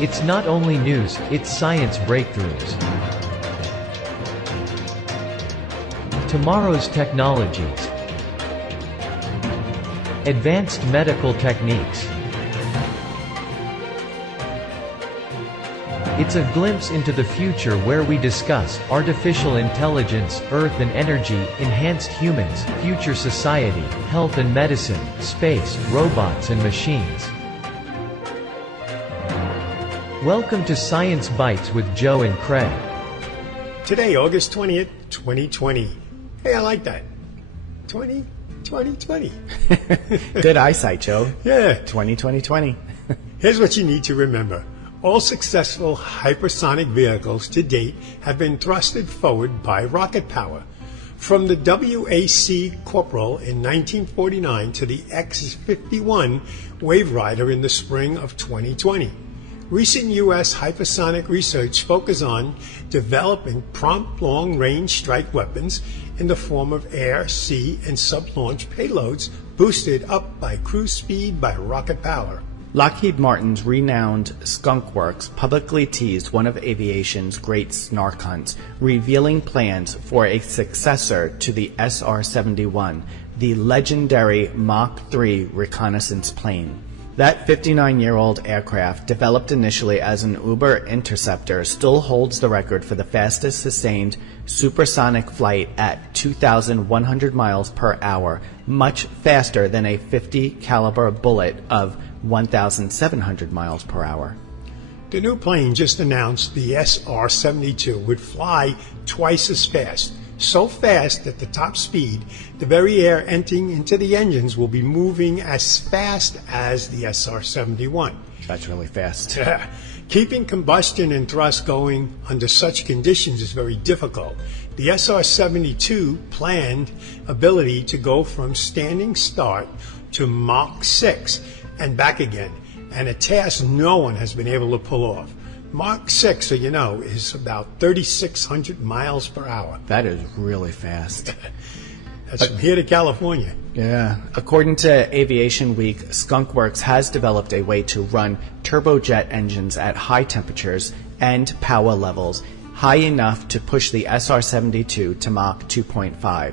It's not only news, it's science breakthroughs. Tomorrow's technologies. Advanced medical techniques. It's a glimpse into the future where we discuss artificial intelligence, earth and energy, enhanced humans, future society, health and medicine, space, robots and machines. Welcome to Science Bytes with Joe and Craig. Today, August 20th, 2020. Hey, I like that. 2020. Good eyesight, Joe. Yeah. 2020. Here's what you need to remember. All successful hypersonic vehicles to date have been thrusted forward by rocket power. From the WAC Corporal in 1949 to the X-51 Wave Rider in the spring of 2020. Recent U.S. hypersonic research focuses on developing prompt long-range strike weapons in the form of air, sea, and sub-launch payloads boosted up by cruise speed by rocket power. Lockheed Martin's renowned Skunk Works publicly teased one of aviation's great snark hunts, revealing plans for a successor to the SR-71, the legendary Mach 3 reconnaissance plane. That 59-year-old aircraft, developed initially as an Uber interceptor, still holds the record for the fastest sustained supersonic flight at 2,100 miles per hour, much faster than a .50 caliber bullet of 1,700 miles per hour. The new plane just announced the SR-72 would fly twice as fast, so fast at the top speed, the very air entering into the engines will be moving as fast as the SR-71. That's really fast. Keeping combustion and thrust going under such conditions is very difficult. The SR-72 planned ability to go from standing start to Mach 6 and back again, and a task no one has been able to pull off. Mach 6, so you know, is about 3,600 miles per hour. That is really fast. That's from here to California. Yeah. According to Aviation Week, Skunk Works has developed a way to run turbojet engines at high temperatures and power levels, high enough to push the SR-72 to Mach 2.5.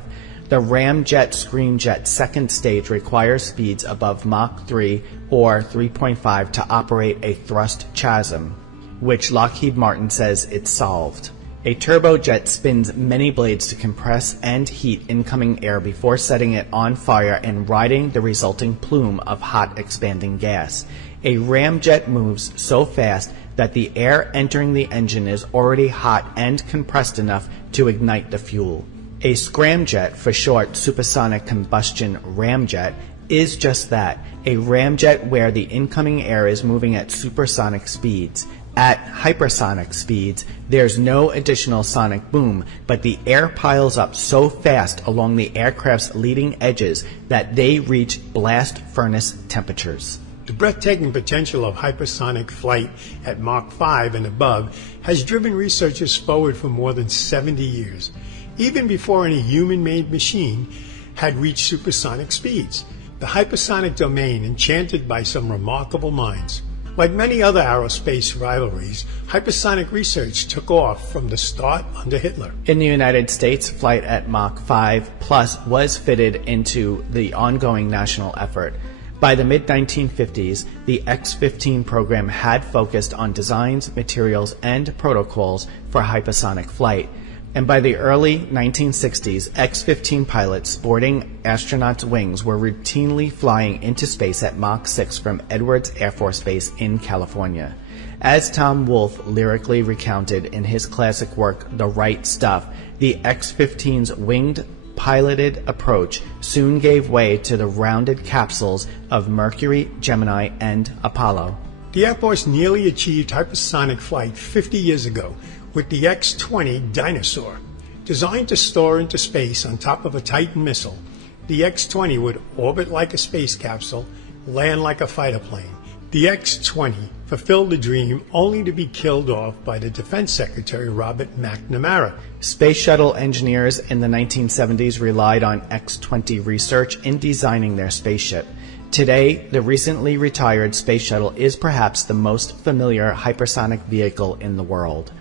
The Ramjet Screamjet second stage requires speeds above Mach 3 or 3.5 to operate a thrust chasm, which Lockheed Martin says it solved. A turbojet spins many blades to compress and heat incoming air before setting it on fire and riding the resulting plume of hot expanding gas. A ramjet moves so fast that the air entering the engine is already hot and compressed enough to ignite the fuel. A scramjet, for short supersonic combustion ramjet, is just that, a ramjet where the incoming air is moving at supersonic speeds. At hypersonic speeds, there's no additional sonic boom, but the air piles up so fast along the aircraft's leading edges that they reach blast furnace temperatures. The breathtaking potential of hypersonic flight at Mach 5 and above has driven researchers forward for more than 70 years, even before any human-made machine had reached supersonic speeds. The hypersonic domain enchanted by some remarkable minds. Like many other aerospace rivalries, hypersonic research took off from the start under Hitler. In the United States, flight at Mach 5 plus was fitted into the ongoing national effort. By the mid-1950s, the X-15 program had focused on designs, materials, and protocols for hypersonic flight. And by the early 1960s, X-15 pilots sporting astronauts' wings were routinely flying into space at Mach 6 from Edwards Air Force Base in California. As Tom Wolfe lyrically recounted in his classic work, The Right Stuff, the X-15's winged piloted approach soon gave way to the rounded capsules of Mercury, Gemini, and Apollo. The Air Force nearly achieved hypersonic flight 50 years ago with the X-20 Dinosaur. Designed to soar into space on top of a Titan missile, the X-20 would orbit like a space capsule, land like a fighter plane. The X-20 fulfilled the dream only to be killed off by the Defense Secretary Robert McNamara. Space shuttle engineers in the 1970s relied on X-20 research in designing their spaceship. Today, the recently retired Space Shuttle is perhaps the most familiar hypersonic vehicle in the world.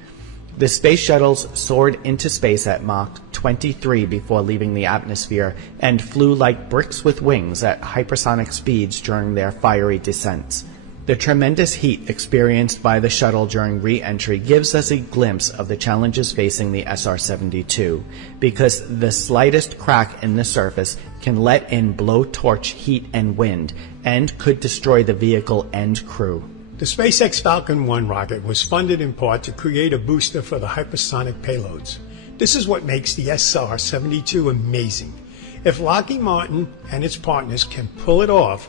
The Space Shuttles soared into space at Mach 23 before leaving the atmosphere and flew like bricks with wings at hypersonic speeds during their fiery descents. The tremendous heat experienced by the shuttle during re-entry gives us a glimpse of the challenges facing the SR-72, because the slightest crack in the surface can let in blowtorch heat and wind, and could destroy the vehicle and crew. The SpaceX Falcon 1 rocket was funded in part to create a booster for the hypersonic payloads. This is what makes the SR-72 amazing. If Lockheed Martin and its partners can pull it off,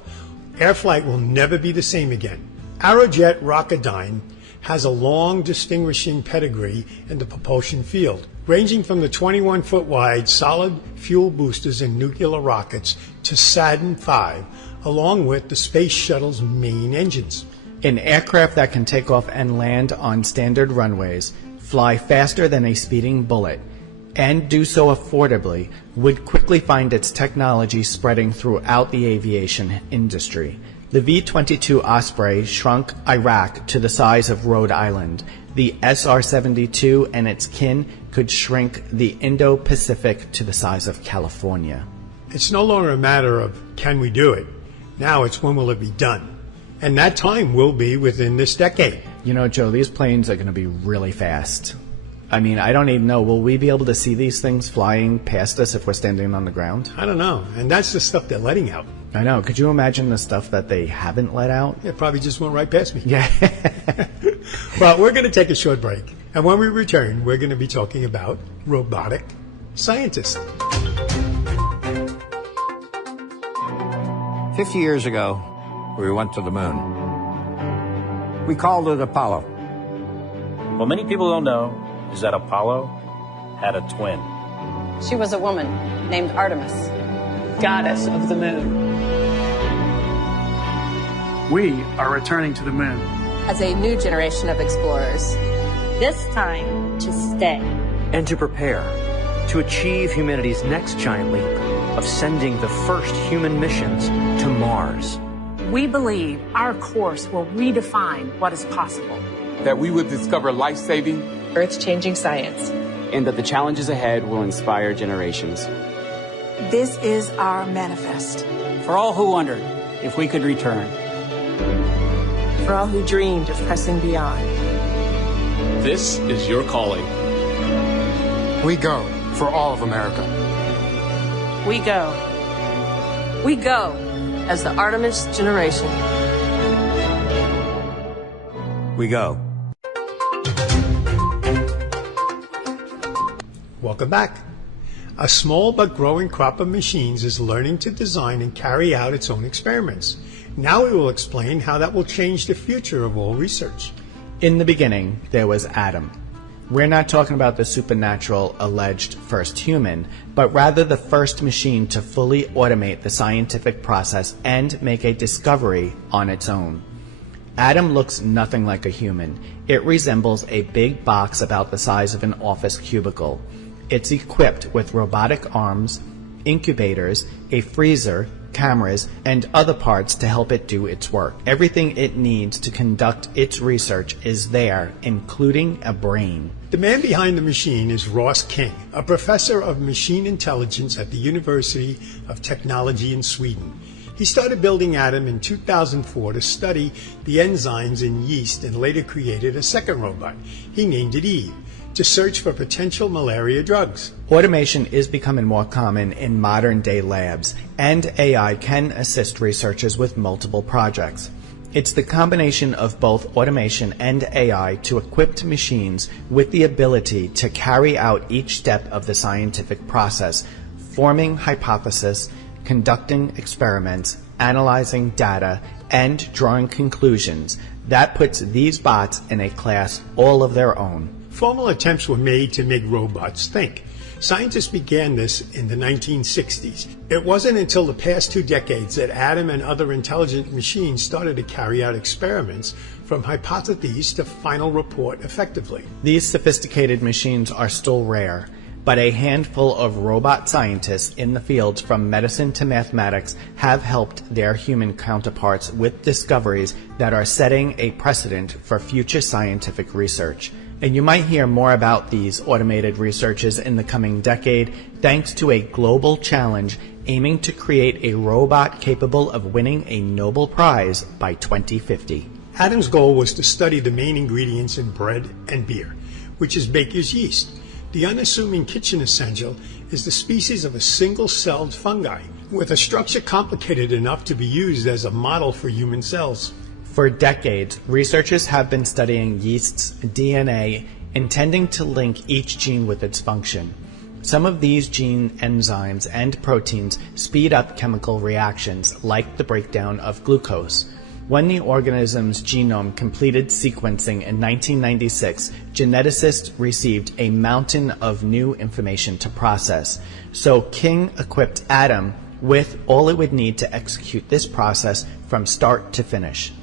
air flight will never be the same again. Aerojet Rocketdyne has a long, distinguishing pedigree in the propulsion field, ranging from the 21-foot wide solid fuel boosters in nuclear rockets to Saturn V, along with the Space Shuttle's main engines. An aircraft that can take off and land on standard runways, fly faster than a speeding bullet, and do so affordably, would quickly find its technology spreading throughout the aviation industry. The V-22 Osprey shrunk Iraq to the size of Rhode Island. The SR-72 and its kin could shrink the Indo-Pacific to the size of California. It's no longer a matter of can we do it. Now it's when will it be done. And that time will be within this decade. You know, Joe, these planes are going to be really fast. I mean, I don't even know. Will we be able to see these things flying past us if we're standing on the ground? I don't know. And that's the stuff they're letting out. I know. Could you imagine the stuff that they haven't let out? It probably just went right past me. Yeah. Well, we're going to take a short break. And when we return, we're going to be talking about robotic scientists. 50 years ago, we went to the moon. We called it Apollo. What many people don't know is that Apollo had a twin. She was a woman named Artemis, goddess of the moon. We are returning to the moon As a new generation of explorers. This time to stay. And to prepare to achieve humanity's next giant leap of sending the first human missions to Mars. We believe our course will redefine what is possible. That we will discover life-saving, earth-changing science. And that the challenges ahead will inspire generations. This is our manifest. For all who wondered if we could return. For all who dreamed of pressing beyond. This is your calling. We go for all of America. We go. We go as the Artemis generation. We go. Welcome back. A small but growing crop of machines is learning to design and carry out its own experiments. Now we will explain how that will change the future of all research. In the beginning, there was Adam. We're not talking about the supernatural alleged first human, but rather the first machine to fully automate the scientific process and make a discovery on its own. Adam looks nothing like a human. It resembles a big box about the size of an office cubicle. It's equipped with robotic arms, incubators, a freezer, cameras, and other parts to help it do its work. Everything it needs to conduct its research is there, including a brain. The man behind the machine is Ross King, a professor of machine intelligence at the University of Technology in Sweden. He started building Adam in 2004 to study the enzymes in yeast and later created a second robot. He named it Eve, to search for potential malaria drugs. Automation is becoming more common in modern-day labs, and AI can assist researchers with multiple projects. It's the combination of both automation and AI to equip machines with the ability to carry out each step of the scientific process, forming hypotheses, conducting experiments, analyzing data, and drawing conclusions. That puts these bots in a class all of their own. Formal attempts were made to make robots think. Scientists began this in the 1960s. It wasn't until the past 2 decades that Adam and other intelligent machines started to carry out experiments from hypotheses to final report effectively. These sophisticated machines are still rare. but a handful of robot scientists in the fields from medicine to mathematics have helped their human counterparts with discoveries that are setting a precedent for future scientific research. And you might hear more about these automated researches in the coming decade thanks to a global challenge aiming to create a robot capable of winning a Nobel Prize by 2050. Adam's goal was to study the main ingredients in bread and beer, which is baker's yeast. The unassuming kitchen essential is the species of a single-celled fungi, with a structure complicated enough to be used as a model for human cells. For decades, researchers have been studying yeast's DNA, intending to link each gene with its function. Some of these gene enzymes and proteins speed up chemical reactions, like the breakdown of glucose. When the organism's genome completed sequencing in 1996, geneticists received a mountain of new information to process. So King equipped Adam with all it would need to execute this process from start to finish.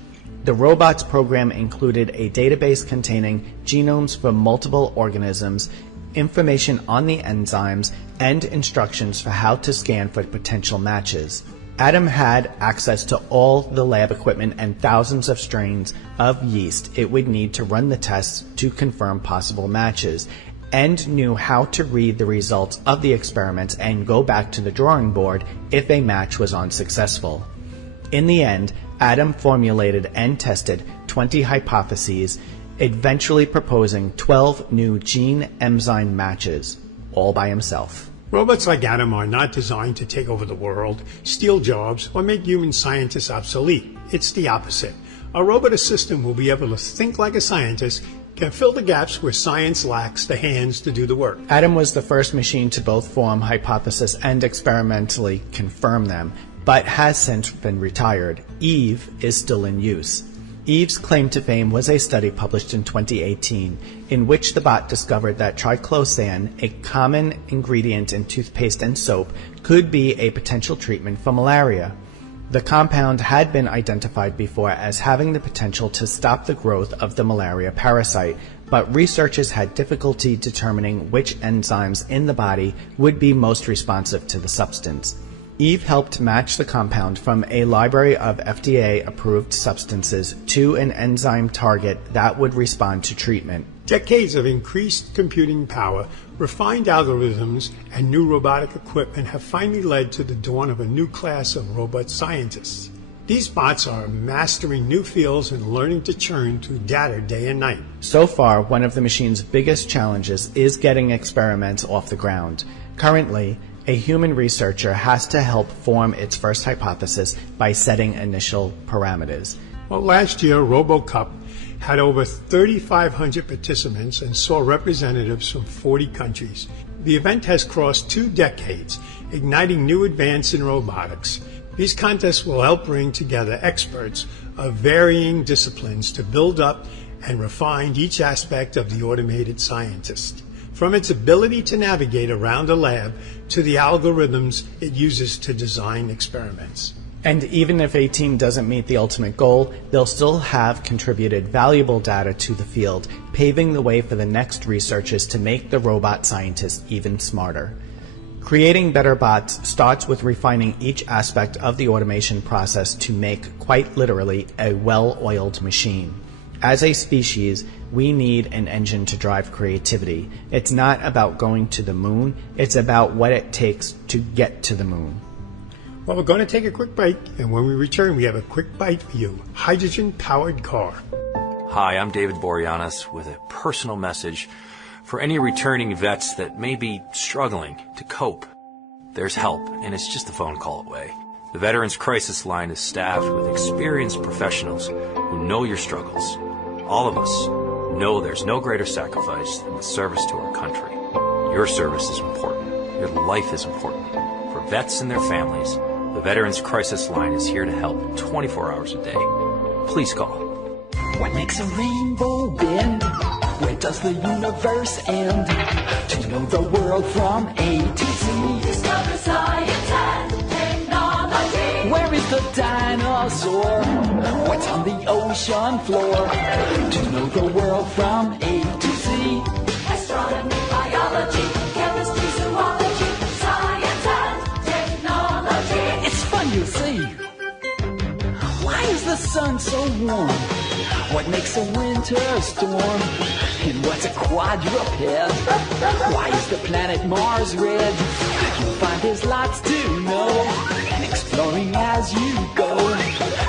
The robot's program included a database containing genomes for multiple organisms, information on the enzymes, and instructions for how to scan for potential matches. Adam had access to all the lab equipment and thousands of strains of yeast it would need to run the tests to confirm possible matches, and knew how to read the results of the experiments and go back to the drawing board if a match was unsuccessful. In the end, Adam formulated and tested 20 hypotheses, eventually proposing 12 new gene-enzyme matches, all by himself. Robots like Adam are not designed to take over the world, steal jobs, or make human scientists obsolete. It's the opposite. A robot assistant will be able to think like a scientist, can fill the gaps where science lacks the hands to do the work. Adam was the first machine to both form hypotheses and experimentally confirm them, but has since been retired. Eve is still in use. Eve's claim to fame was a study published in 2018 in which the bot discovered that triclosan, a common ingredient in toothpaste and soap, could be a potential treatment for malaria. The compound had been identified before as having the potential to stop the growth of the malaria parasite, but researchers had difficulty determining which enzymes in the body would be most responsive to the substance. Eve helped match the compound from a library of FDA-approved substances to an enzyme target that would respond to treatment. Decades of increased computing power, refined algorithms, and new robotic equipment have finally led to the dawn of a new class of robot scientists. These bots are mastering new fields and learning to churn through data day and night. So far, one of the machine's biggest challenges is getting experiments off the ground. Currently, a human researcher has to help form its first hypothesis by setting initial parameters. Well, last year, RoboCup had over 3,500 participants and saw representatives from 40 countries. The event has crossed 2 decades, igniting new advances in robotics. These contests will help bring together experts of varying disciplines to build up and refine each aspect of the automated scientist, from its ability to navigate around a lab to the algorithms it uses to design experiments. And even if a team doesn't meet the ultimate goal, they'll still have contributed valuable data to the field, paving the way for the next researchers to make the robot scientists even smarter. Creating better bots starts with refining each aspect of the automation process to make, quite literally, a well-oiled machine. As a species, we need an engine to drive creativity. It's not about going to the moon, it's about what it takes to get to the moon. Well, we're going to take a quick break, and when we return, we have a quick bite for you. Hydrogen-powered car. Hi, I'm David Boreanaz with a personal message for any returning vets that may be struggling to cope. There's help, and it's just a phone call away. The Veterans Crisis Line is staffed with experienced professionals who know your struggles. All of us know there's no greater sacrifice than the service to our country. Your service is important. Your life is important. For vets and their families, the Veterans Crisis Line is here to help 24 hours a day. Please call. What makes a rainbow bend? Where does the universe end? To know the world from A to Z. Discover science and technology. Where is the dinosaur? What's on the ocean floor? To know the world from A to Z. Astronomy, biology, chemistry, the sun so warm? What makes a winter storm? And what's a quadruped? Why is the planet Mars red? You'll find there's lots to know, exploring as you go,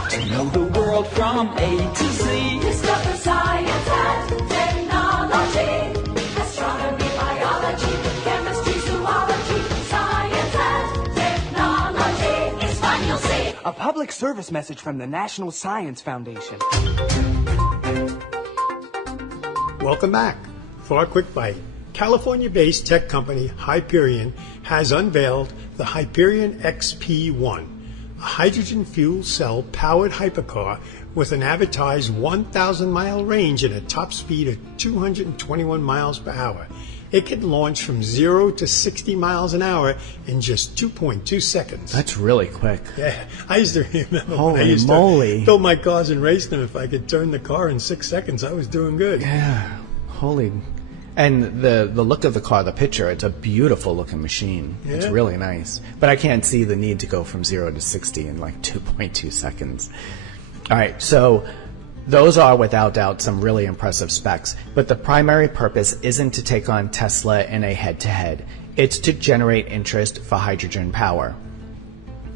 to know the world from A to Z. Discover science and technology, astronomy, biology, chemistry, zoology. Science and technology is fun, you'll see. A public service message from the National Science Foundation. Welcome back. For our quick bite, California-based tech company Hyperion has unveiled the Hyperion XP1, a hydrogen fuel cell powered hypercar with an advertised 1,000-mile range and a top speed of 221 miles per hour. It can launch from 0 to 60 miles an hour in just 2.2 seconds. That's really quick. Yeah, I used to remember Holy when I used moly. to build my cars and race them. If I could turn the car in 6 seconds, I was doing good. Yeah, holy. And the look of the car, the picture, it's a beautiful looking machine. Yeah. It's really nice. But I can't see the need to go from 0 to 60 in like 2.2 seconds. All right, so those are without doubt some really impressive specs, but the primary purpose isn't to take on Tesla in a head-to-head. It's to generate interest for hydrogen power.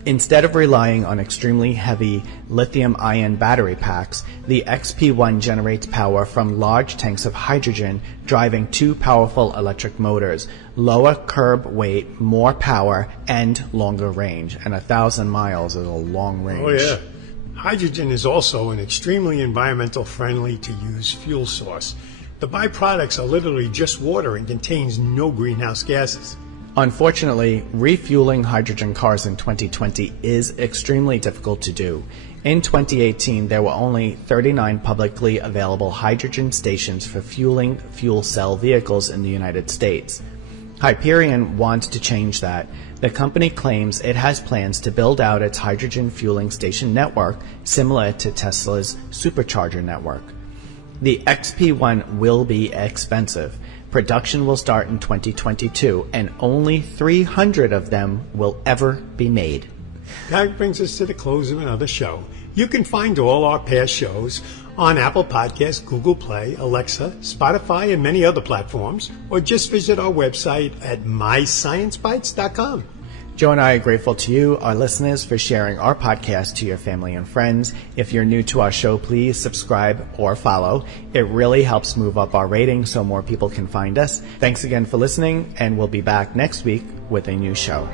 Instead of relying on extremely heavy lithium-ion battery packs, the XP1 generates power from large tanks of hydrogen driving two powerful electric motors, lower curb weight, more power, and longer range. And 1,000 miles is a long range. Oh, yeah. Hydrogen is also an extremely environmental friendly to use fuel source. The byproducts are literally just water and contains no greenhouse gases. Unfortunately, refueling hydrogen cars in 2020 is extremely difficult to do. In 2018, there were only 39 publicly available hydrogen stations for fueling fuel cell vehicles in the United States. Hyperion wants to change that. The company claims it has plans to build out its hydrogen fueling station network similar to Tesla's supercharger network. The XP1 will be expensive. Production will start in 2022, and only 300 of them will ever be made. That brings us to the close of another show. You can find all our past shows on Apple Podcasts, Google Play, Alexa, Spotify, and many other platforms, or just visit our website at mysciencebytes.com. Joe and I are grateful to you, our listeners, for sharing our podcast to your family and friends. If you're new to our show, please subscribe or follow. It really helps move up our rating so more people can find us. Thanks again for listening, and we'll be back next week with a new show.